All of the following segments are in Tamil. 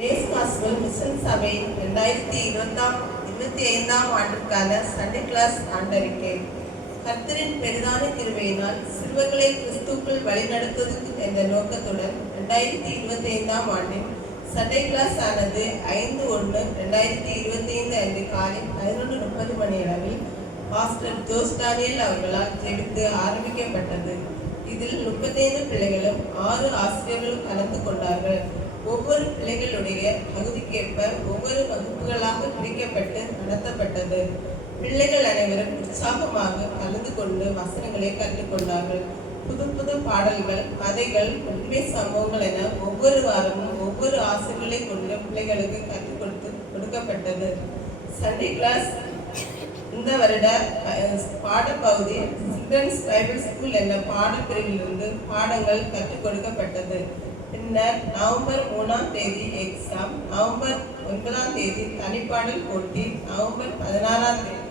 கிரேஸ் காஸ்பல் மிஷன் சபை 2025 ஆண்டிற்கான சண்டே கிளாஸ் ஆண்டறிக்கை. கர்த்தரின் பெரிதான கிருபையினால் சிறுவர்களை கிறிஸ்துக்குள் வழிநடத்துவதற்கு என்ற நோக்கத்துடன் 2025 ஆண்டின் சண்டே கிளாஸ் ஆனது 5/1/2025 அன்று காலை 11:30 மணி அளவில் பாஸ்டர் ஜோஸ் டானியல் அவர்களால் ஜெபித்து ஆரம்பிக்கப்பட்டது. இதில் 35 பிள்ளைகளும் 6 ஆசிரியர்களும் கலந்து கொண்டார்கள். ஒவ்வொரு பிள்ளைகளுடைய தகுதிக்கேற்ப ஒவ்வொரு வகுப்புகளாக பிரிக்கப்பட்டு நடத்தப்பட்டது. பிள்ளைகள் அனைவரும் உற்சாகமாக கலந்து கொண்டு வசனங்களை கற்றுக்கொண்டார்கள். புது புது பாடல்கள், கதைகள், உண்மை சம்பவங்கள் என ஒவ்வொரு வாரமும் ஒவ்வொரு ஆசிரியர்களை கொண்டு பிள்ளைகளுக்கு கற்றுக் கொடுக்கப்பட்டது. சண்டே கிளாஸ் இந்த வருட பாடப்பகுதி சில்ட்ரன்ஸ் பைபிள் ஸ்கூல் என்ற பாடப்பிரிவிலிருந்து பாடங்கள் கற்றுக் கொடுக்கப்பட்டது. பின்னர் நவம்பர் 3ஆம் தேதி எக்ஸாம், நவம்பர் 9ஆம் தேதி தனிப்பாடல் போட்டி, நவம்பர் 16ஆம் தேதி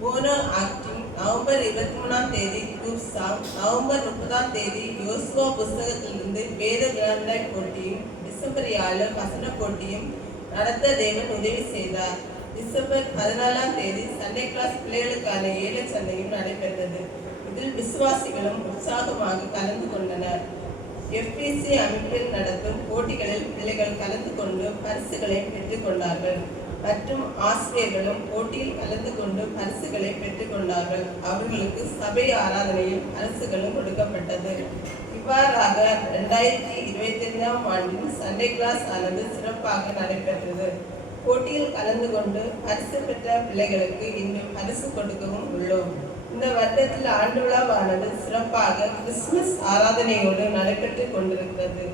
போனோ ஆக்டிங், நவம்பர் 23ஆம் தேதி குரூப் சாங், நவம்பர் 30ஆம் தேதி யோசுவா புஸ்தகத்திலிருந்து வேத விளையாண்டை போட்டியும், டிசம்பர் 7 வசன போட்டியும் நடத்த தேவன் உதவி செய்தார். டிசம்பர் 14ஆம் தேதி சண்டே கிளாஸ் பிள்ளைகளுக்கான ஏழை சந்தையும் நடைபெற்றது. இதில் விசுவாசிகளும் உற்சாகமாக கலந்து கொண்டனர். FPC அமைப்பில் நடத்தும் போட்டிகளில் பிள்ளைகள் கலந்து கொண்டு பரிசுகளை பெற்றுக் கொண்டார்கள் மற்றும் ஆசிரியர்களும் போட்டியில் கலந்து கொண்டு பரிசுகளை பெற்றுக் கொண்டார்கள். அவர்களுக்கு சபை ஆராதனையில் பரிசுகளும் கொடுக்கப்பட்டது. இவ்வாறாக 2025ஆம் ஆண்டின் சண்டே கிளாஸ் ஆனது சிறப்பாக நடைபெற்றது. போட்டியில் கலந்து கொண்டு பரிசு பெற்ற பிள்ளைகளுக்கு இன்று பரிசு கொடுக்கவும் உள்ளோம். இந்த வருடத்தில் ஆண்டு விழாவானது சிறப்பாக கிறிஸ்துமஸ் ஆராதனையோடு நடைபெற்று கொண்டிருக்கிறது.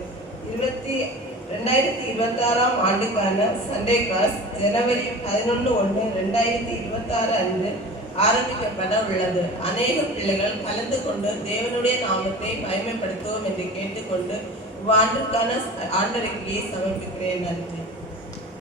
2026ஆம் ஆண்டுக்கான சண்டே கிளாஸ் ஜனவரி 11/1/2026 அன்று ஆரம்பிக்கப்பட உள்ளது. அநேக பிள்ளைகள் கலந்து கொண்டு தேவனுடைய நாமத்தை மகிமைப்படுத்துவோம் என்று கேட்டுக்கொண்டு இவ்வாண்டிற்கான ஆண்டறிக்கையை சமர்ப்பிக்கிறேன். நன்றி.